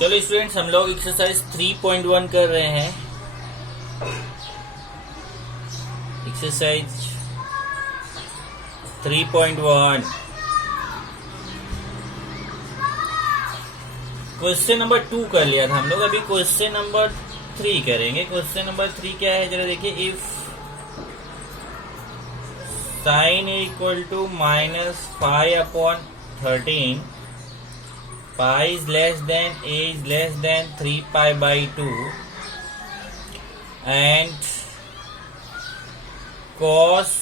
चलो स्टूडेंट्स, हम लोग एक्सरसाइज 3.1 कर रहे हैं। एक्सरसाइज 3.1 क्वेश्चन नंबर 2 कर लिया था हम लोग। अभी क्वेश्चन नंबर 3 करेंगे। क्वेश्चन नंबर 3 क्या है जरा देखिए। If sine A equal to -5/13, pi is less than a is less than 3π/2, and cos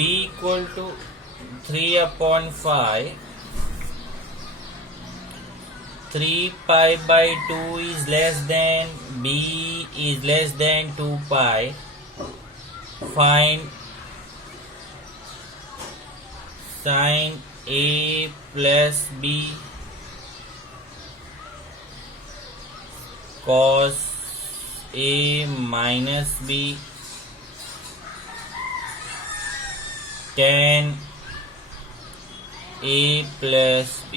b equal to 3/5, 3π/2 is less than b is less than 2π. Find sin a plus b cos a minus b tan a plus b।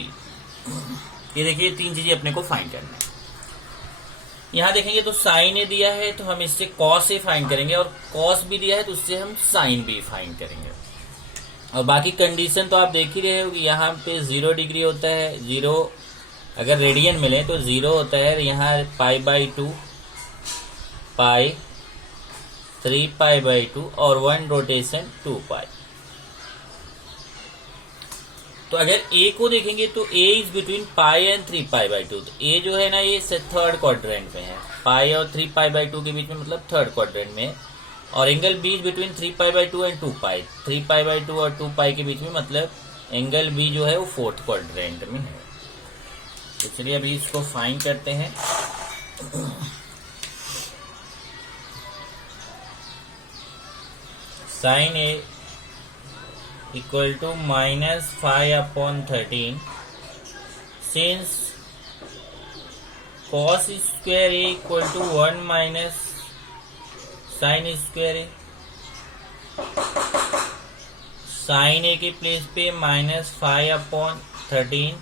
ये देखिए तीन चीजें अपने को find करना है। यहां देखेंगे तो साइन ए दिया है तो हम इससे कॉस ए फाइंड करेंगे, और कॉस भी दिया है तो उससे हम साइन बी फाइंड करेंगे। और बाकी कंडीशन तो आप देख ही रहे हो कि यहाँ पे 0 डिग्री होता है, 0 अगर रेडियन मिले तो 0 होता है, यहाँ π/2 पाई 3π/2 और 1 रोटेशन 2π। तो अगर a को देखेंगे तो a is between pi and 3π/2। तो a जो है ना ये थर्ड क्वाड्रेंट में है, पाई और 3π/2 के बीच में, मतलब थर्ड क्वाड्रेंट में। और angle b is between 3π/2 and 2π, 3π/2 और 2π के बीच में, मतलब एंगल b जो है वो फोर्थ क्वाड्रेंट में है। तो चलिए अभी इसको फाइंड करते हैं। Sine A equal to -5/13, since cos square A equal to 1 minus sine square A. Sine A के प्लेस पे -5/13,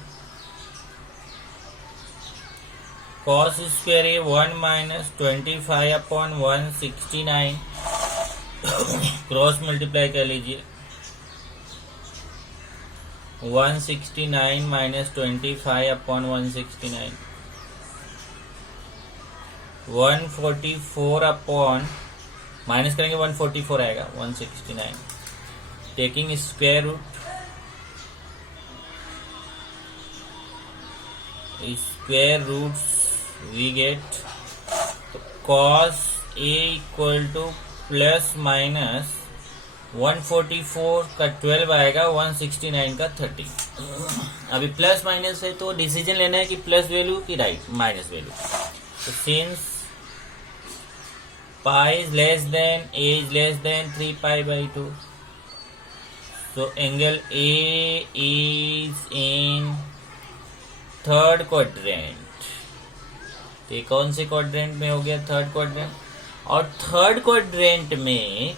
cos square A 1 minus 25/169, cross multiply कर लीजिए। 169 माइनस 25/169, 144 अपॉन, माइनस करेंगे 144 आएगा, 169, taking square root, square roots we get. तो cos A equal to plus minus 144 का 12 आएगा, 169 का 30। अभी प्लस माइनस है तो डिसीजन लेना है कि प्लस वैल्यू की राइट माइनस वैल्यू। तो since pi is less than A is less than 3π/2, so angle A is in third quadrant. तो ये कौन से क्वाड्रेंट में हो गया? Third quadrant. और थर्ड क्वाड्रेंट में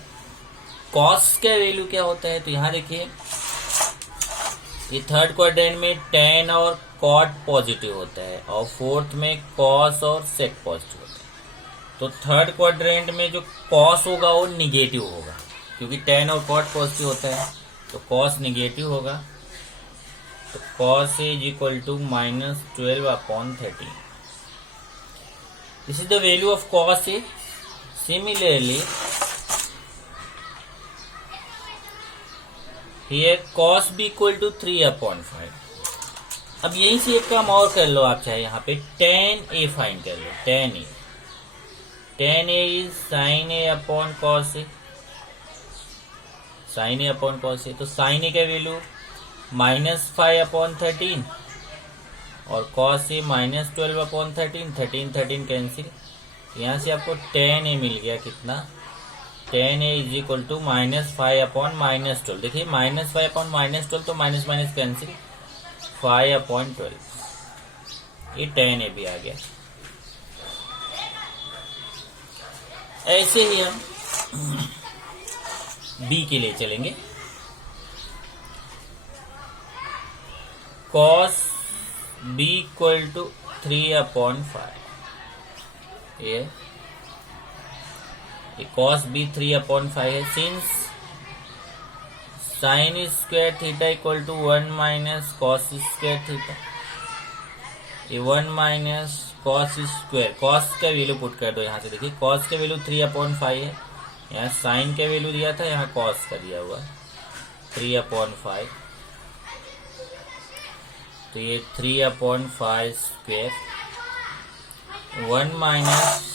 कॉस का वैल्यू क्या होता है? तो यहां देखिए, ये थर्ड क्वाड्रेंट में tan और cot पॉजिटिव होता है, और फोर्थ में cos और sec पॉजिटिव होता है। तो थर्ड क्वाड्रेंट में जो cos होगा वो निगेटिव होगा, क्योंकि tan और cot पॉजिटिव होता है, तो cos निगेटिव होगा। तो cos A is equal to -12/13. This is the value of cos A. Similarly, here cos B equal to 3/5. अब यहीं से एक काम और कर लो आप, चाहे यहाँ पे tan A फाइंड कर लो। tan A is sin A upon cos A, sin A upon cos A। तो sin A का वैल्यू -5/13 और cos A -12/13, 13 कैंसिल। यहाँ से आपको tan A मिल गया कितना? tan A is equal to -5/-12। देखिए -5/-12 तो माइनस माइनस कैंसिल, 5/12। ये tan A भी आ गया। ऐसे ही हम B के लिए चलेंगे। cos b इक्वल टू 3/5 ये cos b 3/5 है। Since sine square theta equal to 1 minus cos square theta, ये 1 माइनस कॉस स्क्वायर, कॉस का वैल्यू पुट कर दो यहाँ से। देखिए कॉस का वैल्यू 3/5 है, यहाँ साइन का वैल्यू दिया था, यहाँ कॉस का दिया हुआ 3/5। तो ये 3/5 स्क्वायर 1 माइनस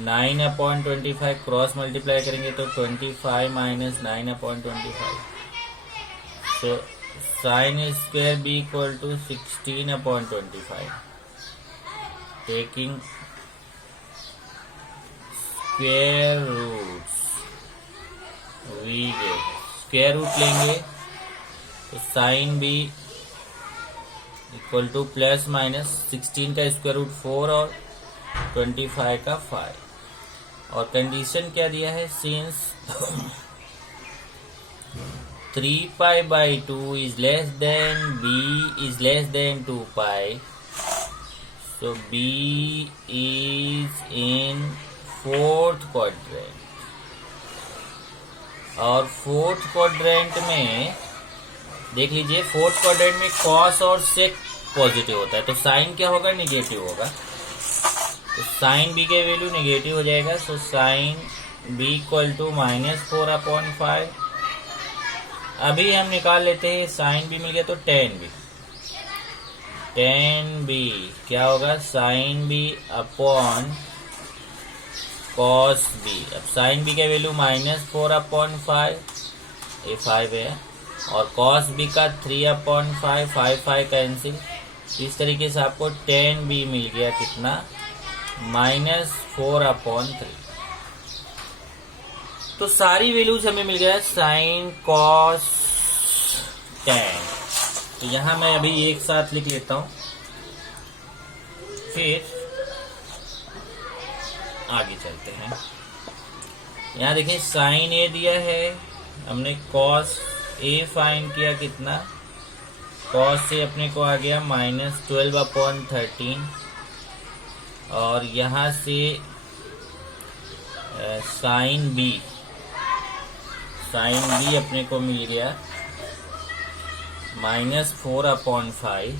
9/25 क्रॉस मल्टीप्लाई करेंगे तो 25 माइनस 9/25। तो sine square B equal to 16/25। Taking square roots we get square root लेंगे तो sine B equal to plus minus 16 का स्क्वायर रूट 4 और 25 का 5। और कंडीशन क्या दिया है, since 3π/2 is less than b is less than 2π, so b is in fourth quadrant. और फोर्थ क्वाड्रेंट में देख लीजिए, फोर्थ क्वाड्रेंट में कॉस और सेक पॉजिटिव होता है, तो साइन क्या होगा, निगेटिव होगा। तो साइन बी के वैल्यू निगेटिव हो जाएगा। So sine B equal to -4/5। अभी हम निकाल लेते हैं, साइन बी मिल गया तो tan बी क्या होगा, sine B upon cos B. अब साइन बी का वैल्यू -4/5, ये 5 है, और कॉस बी का 3/5, 5 कैंसिल। इस तरीके से आपको tan बी मिल गया कितना, -4/3। तो सारी वैल्यूज हमें मिल गया साइन कॉस tan। तो यहां मैं अभी एक साथ लिख लेता हूं, फिर आगे चलते हैं। यहां देखिए साइन ए दिया है, हमने कॉस ए फाइंड किया कितना, कॉस से अपने को आ गया -12/13। और यहाँ से साइन बी अपने को मिल गया -4/5,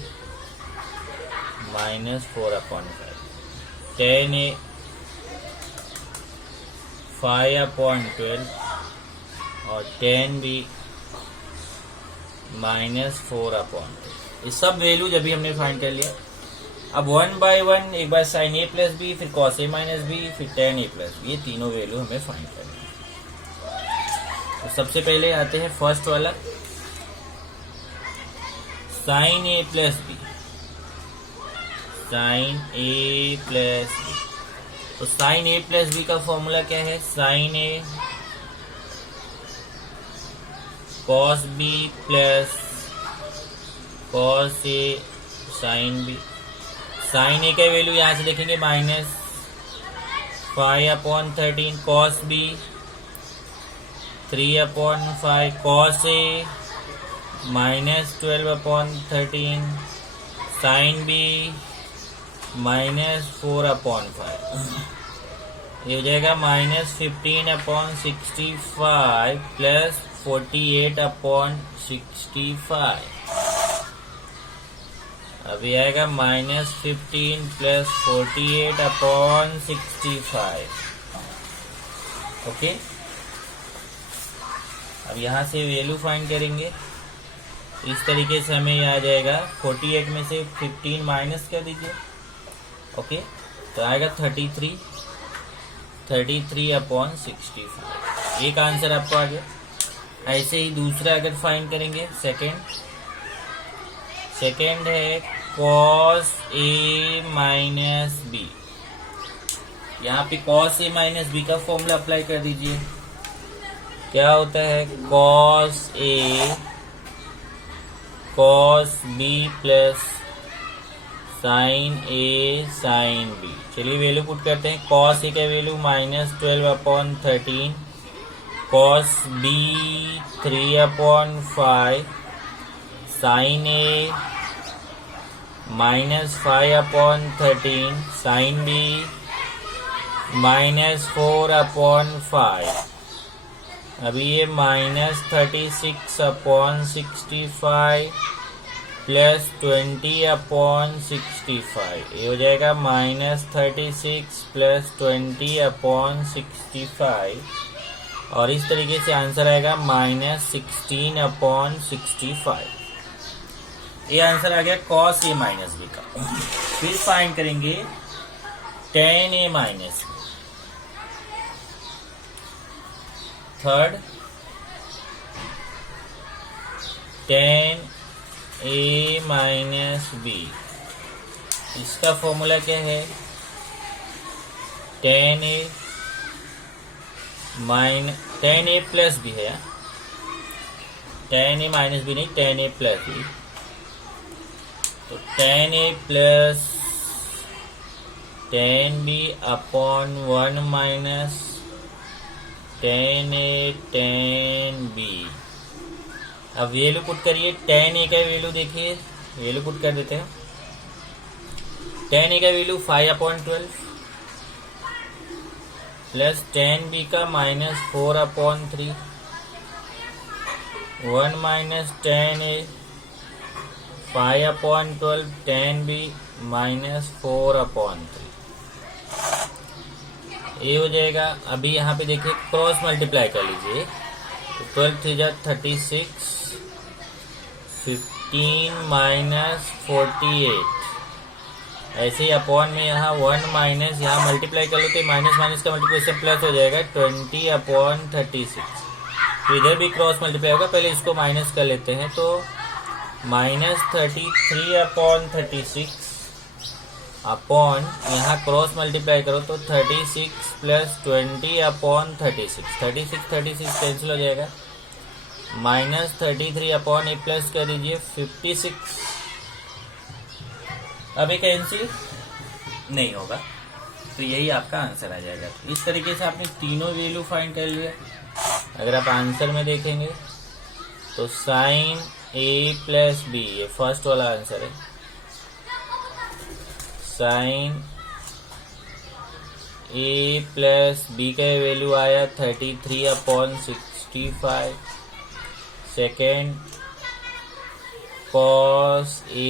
tan ए 5/12 और tan बी -4/2। ये सब वैल्यूज अभी हमने फाइंड कर लिया। अब 1 बाय 1 एक बार साइन ए प्लस बी, फिर कॉस ए माइनस बी, फिर tan ए प्लस बी, ये तीनों वैल्यू हमें फाइंड करनी है। तो सबसे पहले आते हैं फर्स्ट वाला, साइन ए प्लस बी, साइन ए प्लस बी। तो साइन ए प्लस बी का फॉर्मूला क्या है, sign A cos B plus cos A sine B. Sign ए का वैल्यू यहां से देखेंगे -5/13, cos B 3/5, cos A -12/13, sign B -4/5। ये हो जाएगा -15/65 प्लस 48/65। अभी आएगा -15 प्लस 48/65। ओके, अब यहां से वैल्यू फाइंड करेंगे। इस तरीके से हमें यह आ जाएगा, 48 में से 15 माइनस कर दीजिए। ओके, तो आएगा 33/65। एक आंसर आपको आ गया। ऐसे ही दूसरा अगर फाइंड करेंगे, सेकेंड है कॉस ए माइनस बी। यहाँ पे कॉस ए माइनस बी का फॉर्मूला अप्लाई कर दीजिए। क्या होता है, cos A cos B plus sine A sine B. चलिए वैल्यू पुट करते हैं। कॉस ए का value -12/13, cos B 3/5, sine A -5/13 sine B -4/5। अभी ये -36/65 प्लस 20/65, ये हो जाएगा -36 प्लस 20/65, और इस तरीके से आंसर आएगा -16/65। ये आंसर आ गया cos a माइनस बी का। फिर फाइंड करेंगे tan a minus B. Third, tan a minus B, इसका फॉर्मूला क्या है? tan a प्लस बी है, tan a माइनस बी नहीं, tan a प्लस बी। तो tan a plus tan b upon 1 minus tan a tan b। अब value put करिए, tan a का value देखिए, वैल्यू पुट कर देते हैं। tan a का वैल्यू 5/12 प्लस tan b का -4/3, 1 minus tan a 5/12 tan b -4/3, ये हो जाएगा। अभी यहाँ पे देखिए क्रॉस मल्टीप्लाई कर लीजिए, 12 3 जा 36, 15 -48, ऐसे ही अपॉन में यहाँ 1 माइनस, यहाँ मल्टीप्लाई कर लो तो माइनस माइनस का मल्टीप्लिकेशन प्लस हो जाएगा 20/36। तो इधर भी क्रॉस मल्टीप्लाई होगा, पहले इसको माइनस कर लेते हैं। तो -33/36 अपॉन यहाँ क्रॉस मल्टीप्लाई करो तो 36 प्लस 20/36, 36 कैंसिल हो जाएगा, -33/8 प्लस कर दीजिए 56। अब ये कैंसिल नहीं होगा, तो यही आपका आंसर आ जाएगा। इस तरीके से आपने तीनों वैल्यू फाइंड कर लिया। अगर आप आंसर में देखेंगे तो साइन a प्लस बी, ये फर्स्ट वाला आंसर है। साइन a प्लस बी का वैल्यू आया 33/65। Second, cos a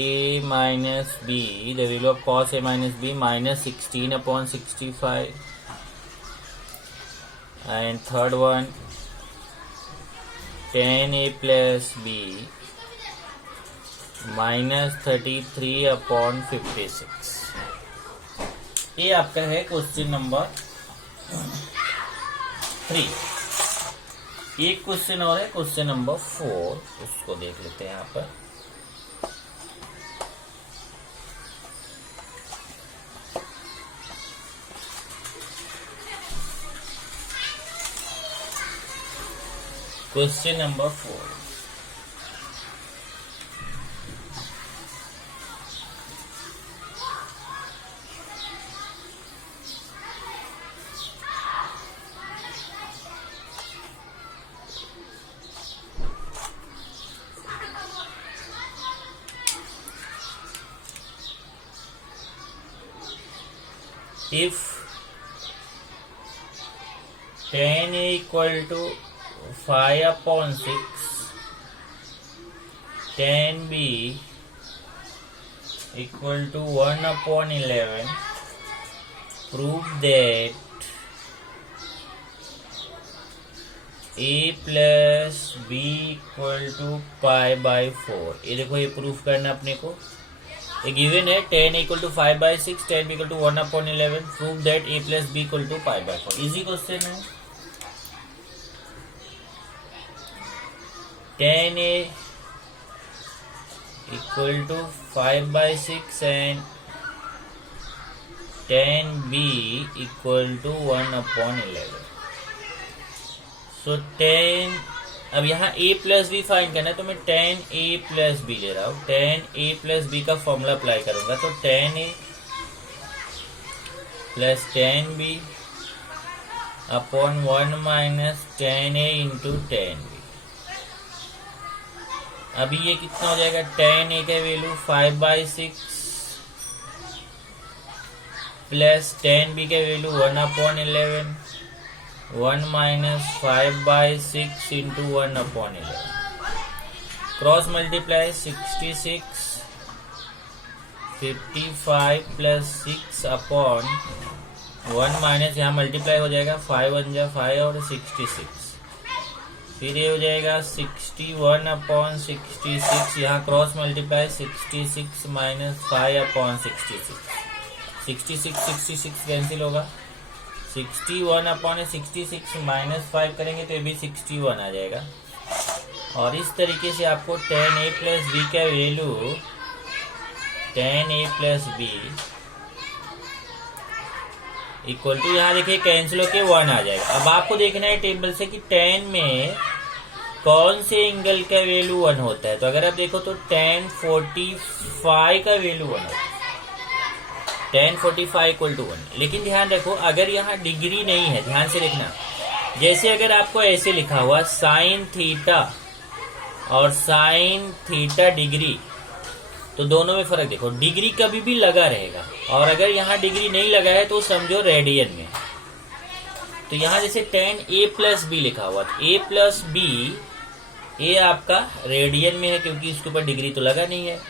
minus b, the value of cos a minus b -16/65. And third one, tan a plus b -33/56। ये आपका है क्वेश्चन नंबर 3। एक question और है, क्वेश्चन नंबर 4, उसको देख लेते हैं यहाँ पर। Question number 4, if tan a equal to 5/6, tan b equal to 1/11, prove that a plus b equal to π/4। ये देखो, ये प्रूफ करना अपने को। ये गिवन है tan equal to 5/6, tan b equal to 1/11, prove that a plus b equal to π/4। Easy question है। tan a equal to 5/6 and tan b equal to 1/11। So tan, अब यहाँ a प्लस बी फाइंड करना है, तो मैं tan a plus B ले रहा हूँ। tan a प्लस बी का फॉर्मूला अप्लाई करूंगा, तो tan a plus tan b upon 1 minus tan a into tan b। अभी ये कितना हो जाएगा? tan a का वैल्यू 5/6 प्लस 10b का value 1/11, 1 minus 5/6 into 1/11, cross multiply 66, 55 plus 6 upon 1 minus यहाँ मल्टीप्लाई हो जाएगा 5 1 जा 5 और 66, फिर ये हो जाएगा 61/66, यहाँ क्रॉस मल्टीप्लाई 66 माइनस 5/66, 66 कैंसिल होगा, 61/66 माइनस 5 करेंगे तो ये भी 61 आ जाएगा। और इस तरीके से आपको tan a प्लस b का value tan a plus b equal to, यहाँ देखिए कैंसिल होके 1 आ जाएगा। अब आपको देखना है टेबल से कि tan में कौन से एंगल का वैल्यू 1 होता है। तो अगर आप देखो तो tan 45 का वैल्यू 1 होता है, tan 45 इक्वल टू 1। लेकिन ध्यान रखो अगर यहाँ डिग्री नहीं है, ध्यान से देखना, जैसे अगर आपको ऐसे लिखा हुआ साइन थीटा और साइन थीटा डिग्री, तो दोनों में फर्क देखो, डिग्री कभी भी लगा रहेगा, और अगर यहाँ डिग्री नहीं लगा है तो समझो रेडियन में। तो यहाँ जैसे tan a प्लस बी लिखा हुआ, तो a प्लस बी, ए आपका रेडियन में है क्योंकि इसके ऊपर डिग्री तो लगा नहीं है,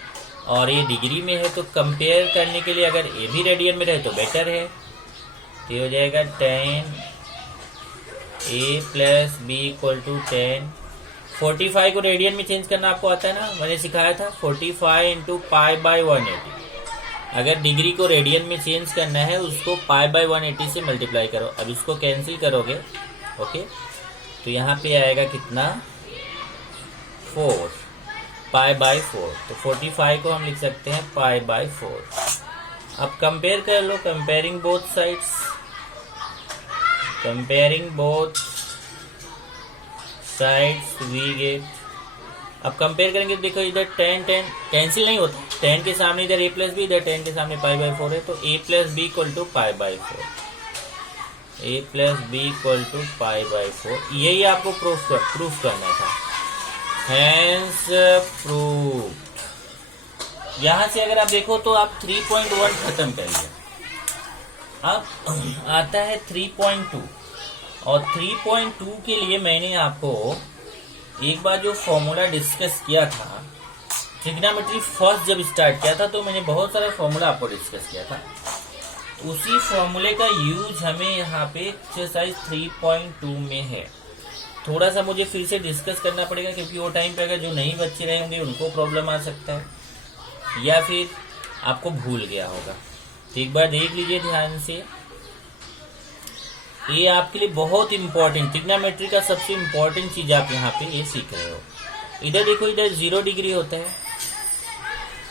और ये डिग्री में है, तो कंपेयर करने के लिए अगर ए भी रेडियन में रहे तो बेटर है। तो ये हो जाएगा tan a plus B equal to tan 45 को रेडियन में चेंज करना आपको आता है ना, मैंने सिखाया था, 45 इंटू π/180। अगर डिग्री को रेडियन में चेंज करना है उसको π/180 से मल्टीप्लाई करो। अब इसको कैंसिल करोगे, ओके, तो यहाँ पे आएगा कितना, 4 π/4। तो 45 को हम लिख सकते हैं π/4। अब कंपेयर कर लो, comparing both sides, comparing both sides we get. अब कंपेयर करेंगे तो देखो इधर tan कैंसिल नहीं होता, tan के सामने इधर a प्लस बी, इधर tan के सामने π/4 है, तो a plus B equal to π/4, a plus B equal to π/4। यही आपको प्रूफ करना था, हैंस प्रूफ। यहां से अगर आप देखो तो आप 3.1 खत्म कर लिया, अब आता है 3.2, और 3.2 के लिए मैंने आपको एक बार जो फॉर्मूला डिस्कस किया था, ट्रिग्नोमेट्री फर्स्ट जब स्टार्ट किया था तो मैंने बहुत सारा फॉर्मूला आपको डिस्कस किया था, उसी फॉर्मूले का यूज हमें यहाँ पे एक्सरसाइज 3.2 में है। थोड़ा सा मुझे फिर से डिस्कस करना पड़ेगा क्योंकि वो टाइम पे अगर जो नई बच्चे रहे होंगे उनको प्रॉब्लम आ सकता है, या फिर आपको भूल गया होगा। तो एक बार देख लीजिए ध्यान से, ये आपके लिए बहुत इंपॉर्टेंट, ट्रिग्नोमेट्री का सबसे इंपॉर्टेंट चीज आप यहाँ पे ये सीख रहे हो। इधर देखो, इधर 0 डिग्री होता है,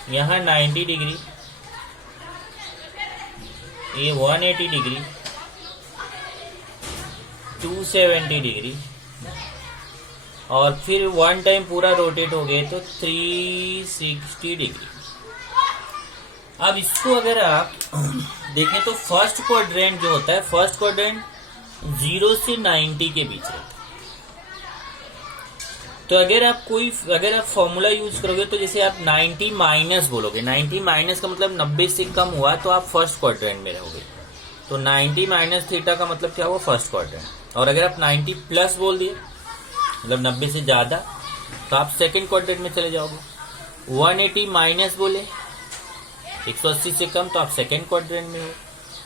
यहाँ 90 डिग्री, ये 180 डिग्री, 270 डिग्री, और फिर वन टाइम पूरा रोटेट हो गए तो 360 डिग्री। अब इसको अगर आप देखें तो फर्स्ट क्वाड्रेंट जो होता है, फर्स्ट क्वाड्रेंट 0 से 90 के बीच रहता है। तो अगर आप फॉर्मूला यूज करोगे तो जैसे आप 90 माइनस बोलोगे, 90 माइनस का मतलब 90 से कम हुआ तो आप फर्स्ट क्वाड्रेंट में रहोगे। तो 90 माइनस थीटा का मतलब क्या हुआ, फर्स्ट क्वाड्रेंट। और अगर आप 90 प्लस बोल दिए मतलब 90 से ज्यादा, तो आप सेकंड क्वाड्रेंट में चले जाओगे। 180 माइनस बोले 180 से कम तो आप सेकंड क्वाड्रेंट में हो,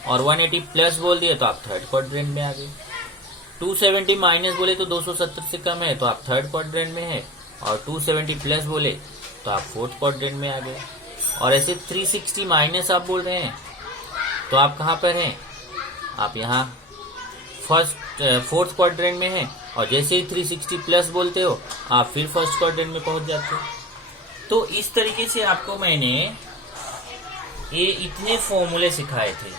और 180 प्लस बोल दिए तो आप थर्ड क्वाड्रेंट में आ गए। 270 माइनस बोले तो 270 से कम है तो आप थर्ड क्वाड्रेंट में है, और 270 प्लस बोले तो आप फोर्थ क्वाड्रेंट में आ गए। और ऐसे 360 माइनस आप बोल रहे हैं तो आप कहाँ पर हैं, आप यहाँ फोर्थ क्वाड्रेंट में हैं, और जैसे ही 360 प्लस बोलते हो आप फिर फर्स्ट क्वाड्रेंट में पहुंच जाते हो। तो इस तरीके से आपको मैंने ये इतने फॉर्मूले सिखाए थे,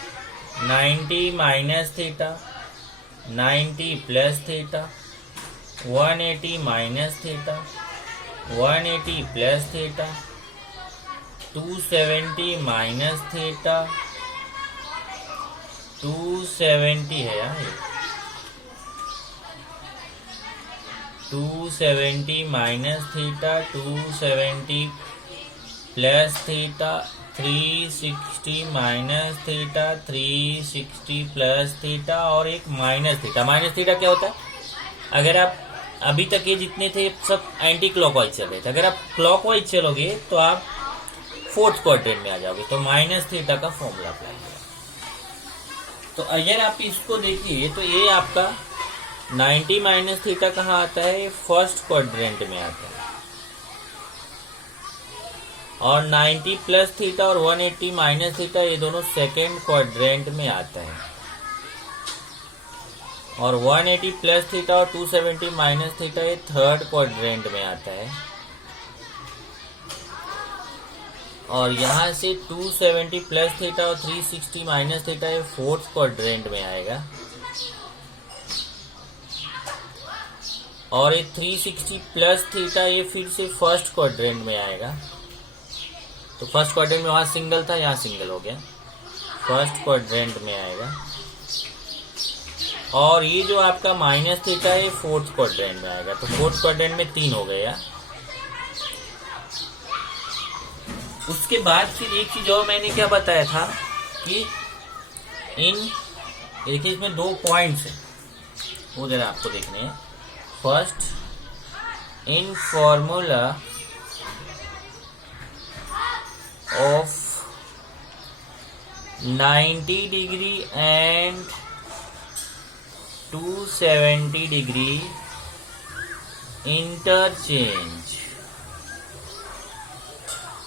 90 minus theta, 90 plus theta, 180 minus theta, 180 plus theta, 270 minus theta, 270 है यार, 270 minus theta, 270 plus theta 360 minus theta 360 plus theta और एक माइनस थीटा। माइनस थीटा क्या होता है? अगर आप अभी तक ये जितने थे सब एंटी क्लॉकवाइज चल रहे थे, अगर आप क्लॉकवाइज चलोगे तो आप फोर्थ क्वाड्रेंट में आ जाओगे, तो माइनस थीटा का फॉर्मूला अप्लाई होगा। तो अगर आप इसको देखिए तो ये आपका 90 माइनस थीटा कहाँ आता है? फर्स्ट क्वाड्रेंट में आता है। और 90 प्लस थीटा और 180 माइनस थीटा ये दोनों सेकेंड क्वाड्रेंट में आता है। और 180 प्लस थीटा और 270 माइनस थीटा ये थर्ड क्वाड्रेंट में आता है। और यहां से 270 प्लस थीटा और 360 माइनस थीटा ये फोर्थ क्वाड्रेंट में आएगा। और ये 360 प्लस थीटा ये फिर से फर्स्ट क्वाड्रेंट में आएगा। तो फर्स्ट क्वाड्रेंट में वहां सिंगल था, यहाँ सिंगल हो गया, फर्स्ट क्वाड्रेंट में आएगा। और ये जो आपका माइनस थीटा है फोर्थ क्वाड्रेंट में आएगा। तो फोर्थ क्वाड्रेंट में 3 हो गया। उसके बाद फिर एक चीज और मैंने क्या बताया था कि इन देखिए इसमें 2 पॉइंट्स हैं, वो जरा आपको देखने हैं। First, in formula of 90 degree and 270 degree interchange।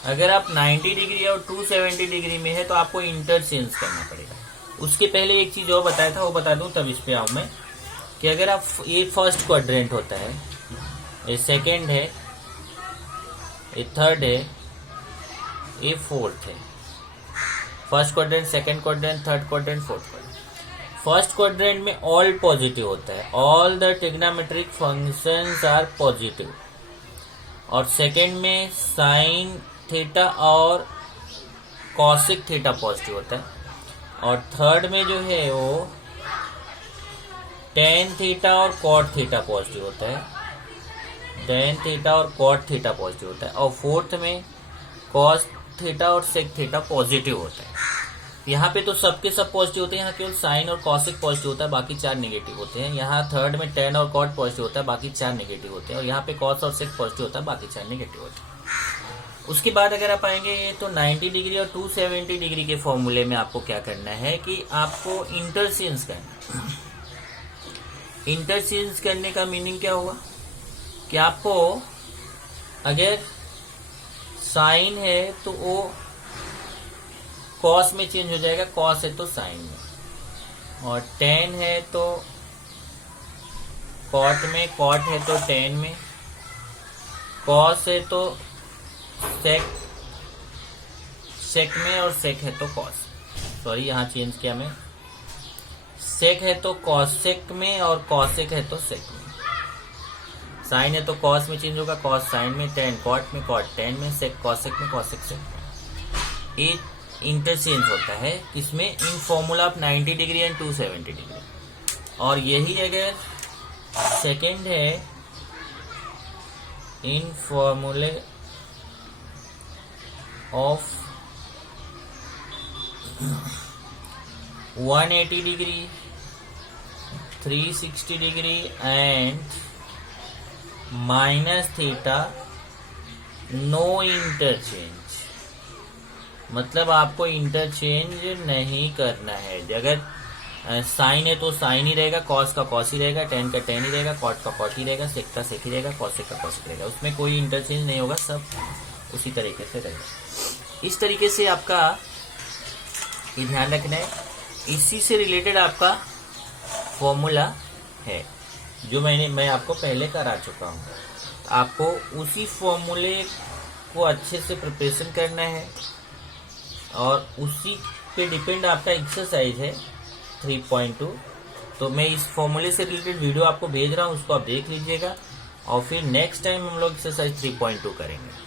अगर आप 90 डिग्री और 270 डिग्री में है तो आपको इंटरचेंज करना पड़ेगा। उसके पहले एक चीज और बताया था, वो बता दूं तब इस पे आऊं मैं, कि अगर आप ये फर्स्ट क्वाड्रेंट होता है, ये सेकेंड है, ये थर्ड है, ये फोर्थ है। First quadrant, second quadrant, third quadrant, fourth quadrant. First quadrant में ऑल पॉजिटिव होता है, all the trigonometric functions are positive. और सेकंड में साइन थीटा और कॉसिक थीटा पॉजिटिव होता है। और थर्ड में जो है वो टेन थीटा और कॉट थीटा पॉजिटिव होता है, टेन थीटा और कॉट थीटा पॉजिटिव होता है। और फोर्थ में कॉस थीटा और सेक थीटा पॉजिटिव होता है। यहाँ पे तो सबके सब पॉजिटिव होते हैं, यहाँ केवल साइन और कॉसिक पॉजिटिव होता है, बाकी 4 नेगेटिव होते हैं। यहाँ थर्ड में टेन और कॉट पॉजिटिव होता है, बाकी 4 नेगेटिव होते हैं। और यहाँ पे कॉस और सेक पॉजिटिव होता है, बाकी 4 नेगेटिव होते हैं। उसके बाद अगर आप आएंगे तो 90 डिग्री और 270 डिग्री के फॉर्मूले में आपको क्या करना है कि आपको इंटरचेंज करना है। इंटरचेंज करने का मीनिंग क्या हुआ कि आपको अगर साइन है तो वो कॉस में चेंज हो जाएगा, कॉस है तो साइन में। और टेन है तो कॉट में, कॉट है तो टेन में, कॉस है तो सेक में, और सेक है तो कॉस। सॉरी यहाँ चेंज किया मैं, सेक है तो कॉसेक में और कॉसेक है तो सेक में। साइन है तो कॉस में चेंज होगा, कॉस साइन में, टेन कॉट में, कॉट टेन में, सेक कॉसेक में, कॉसेक सेक में। ये इंटरचेंज होता है किसमें? In formula of 90 degree and 270 degree. और यही अगर सेकेंड है इन फॉर्मूले of 180 degree, 360 degree and minus theta, no interchange. मतलब आपको इंटरचेंज नहीं करना है। अगर साइन है तो साइन ही रहेगा, कॉस का कॉस ही रहेगा, टेन का टेन ही रहेगा, कॉट का कॉट ही रहेगा, सेक का सेक ही रहेगा, कॉसेक का कॉसेक रहेगा। उसमें कोई इंटरचेंज नहीं होगा, सब उसी तरीके से रहेगा। इस तरीके से आपका ये ध्यान रखना है। इसी से रिलेटेड आपका फॉर्मूला है जो मैं आपको पहले करा चुका हूँ। आपको उसी फॉर्मूले को अच्छे से प्रिपरेशन करना है और उसी पे डिपेंड आपका एक्सरसाइज है 3.2। तो मैं इस फॉर्मूले से रिलेटेड वीडियो आपको भेज रहा हूँ, उसको आप देख लीजिएगा और फिर नेक्स्ट टाइम हम लोग एक्सरसाइज 3.2 करेंगे।